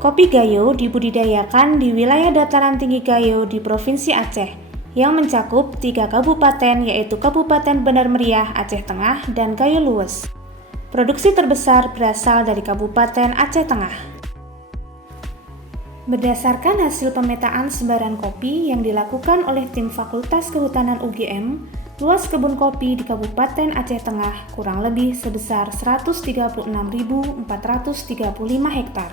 Kopi Gayo dibudidayakan di wilayah dataran tinggi Gayo di Provinsi Aceh, yang mencakup 3 kabupaten yaitu Kabupaten Benar Meriah Aceh Tengah dan Gayo Luwes. Produksi terbesar berasal dari Kabupaten Aceh Tengah. Berdasarkan hasil pemetaan sebaran kopi yang dilakukan oleh tim Fakultas Kehutanan UGM, luas kebun kopi di Kabupaten Aceh Tengah kurang lebih sebesar 136.435 hektar.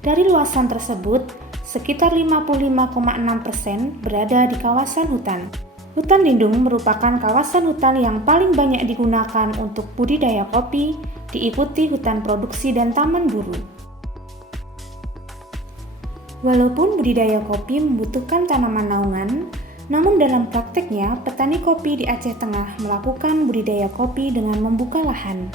Dari luasan tersebut, sekitar 55,6% berada di kawasan hutan. Hutan lindung merupakan kawasan hutan yang paling banyak digunakan untuk budidaya kopi, diikuti hutan produksi dan taman buru. Walaupun budidaya kopi membutuhkan tanaman naungan, namun dalam prakteknya petani kopi di Aceh Tengah melakukan budidaya kopi dengan membuka lahan.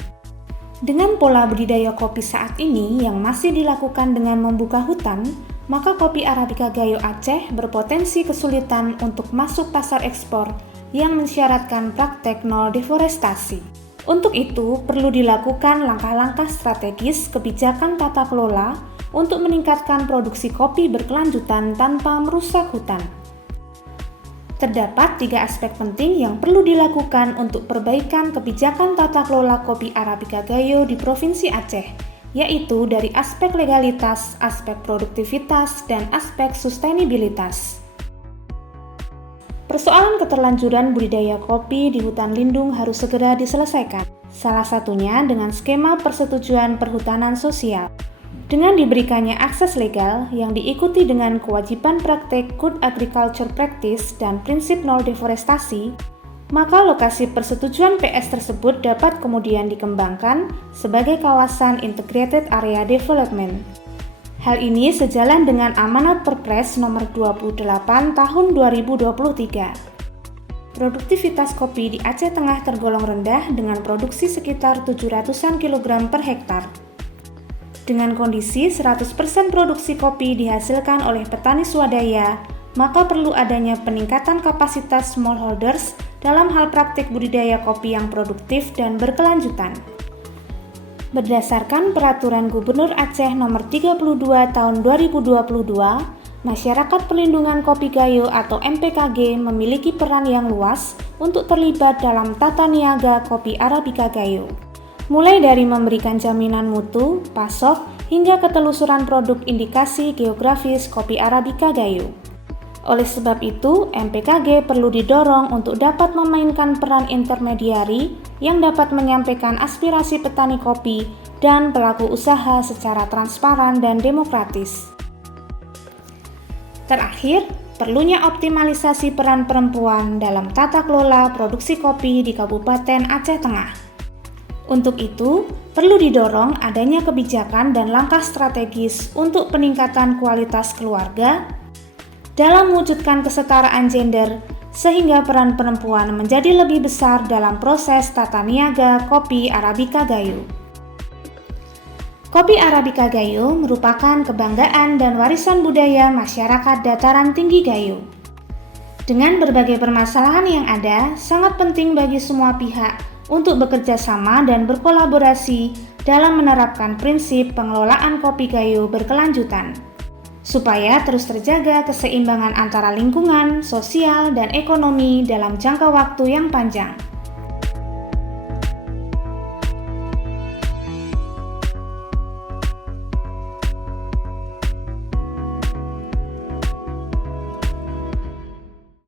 Dengan pola budidaya kopi saat ini yang masih dilakukan dengan membuka hutan, maka kopi Arabica Gayo Aceh berpotensi kesulitan untuk masuk pasar ekspor yang mensyaratkan praktek nol deforestasi. Untuk itu, perlu dilakukan langkah-langkah strategis kebijakan tata kelola untuk meningkatkan produksi kopi berkelanjutan tanpa merusak hutan. Terdapat 3 aspek penting yang perlu dilakukan untuk perbaikan kebijakan tata kelola kopi Arabica Gayo di Provinsi Aceh, yaitu dari aspek legalitas, aspek produktivitas, dan aspek sustainabilitas. Persoalan keterlanjuran budidaya kopi di hutan lindung harus segera diselesaikan, salah satunya dengan skema persetujuan perhutanan sosial. Dengan diberikannya akses legal yang diikuti dengan kewajiban praktek Good Agriculture Practice dan prinsip nol deforestasi, maka lokasi persetujuan PS tersebut dapat kemudian dikembangkan sebagai kawasan Integrated Area Development. Hal ini sejalan dengan amanat Perpres nomor 28 tahun 2023. Produktivitas kopi di Aceh Tengah tergolong rendah dengan produksi sekitar 700-an kilogram per hektar. Dengan kondisi 100% produksi kopi dihasilkan oleh petani swadaya, maka perlu adanya peningkatan kapasitas smallholders dalam hal praktik budidaya kopi yang produktif dan berkelanjutan. Berdasarkan Peraturan Gubernur Aceh Nomor 32 Tahun 2022, Masyarakat Perlindungan Kopi Gayo atau MPKG memiliki peran yang luas untuk terlibat dalam tata niaga kopi Arabica Gayo. Mulai dari memberikan jaminan mutu, pasok, hingga ketelusuran produk indikasi geografis kopi Arabica Gayo. Oleh sebab itu, MPKG perlu didorong untuk dapat memainkan peran intermediari yang dapat menyampaikan aspirasi petani kopi dan pelaku usaha secara transparan dan demokratis. Terakhir, perlunya optimalisasi peran perempuan dalam tata kelola produksi kopi di Kabupaten Aceh Tengah. Untuk itu, perlu didorong adanya kebijakan dan langkah strategis untuk peningkatan kualitas keluarga dalam mewujudkan kesetaraan gender sehingga peran perempuan menjadi lebih besar dalam proses tata niaga kopi Arabica Gayo. Kopi Arabica Gayo merupakan kebanggaan dan warisan budaya masyarakat dataran tinggi Gayo. Dengan berbagai permasalahan yang ada, sangat penting bagi semua pihak untuk bekerja sama dan berkolaborasi dalam menerapkan prinsip pengelolaan kopi Gayo berkelanjutan, supaya terus terjaga keseimbangan antara lingkungan, sosial, dan ekonomi dalam jangka waktu yang panjang.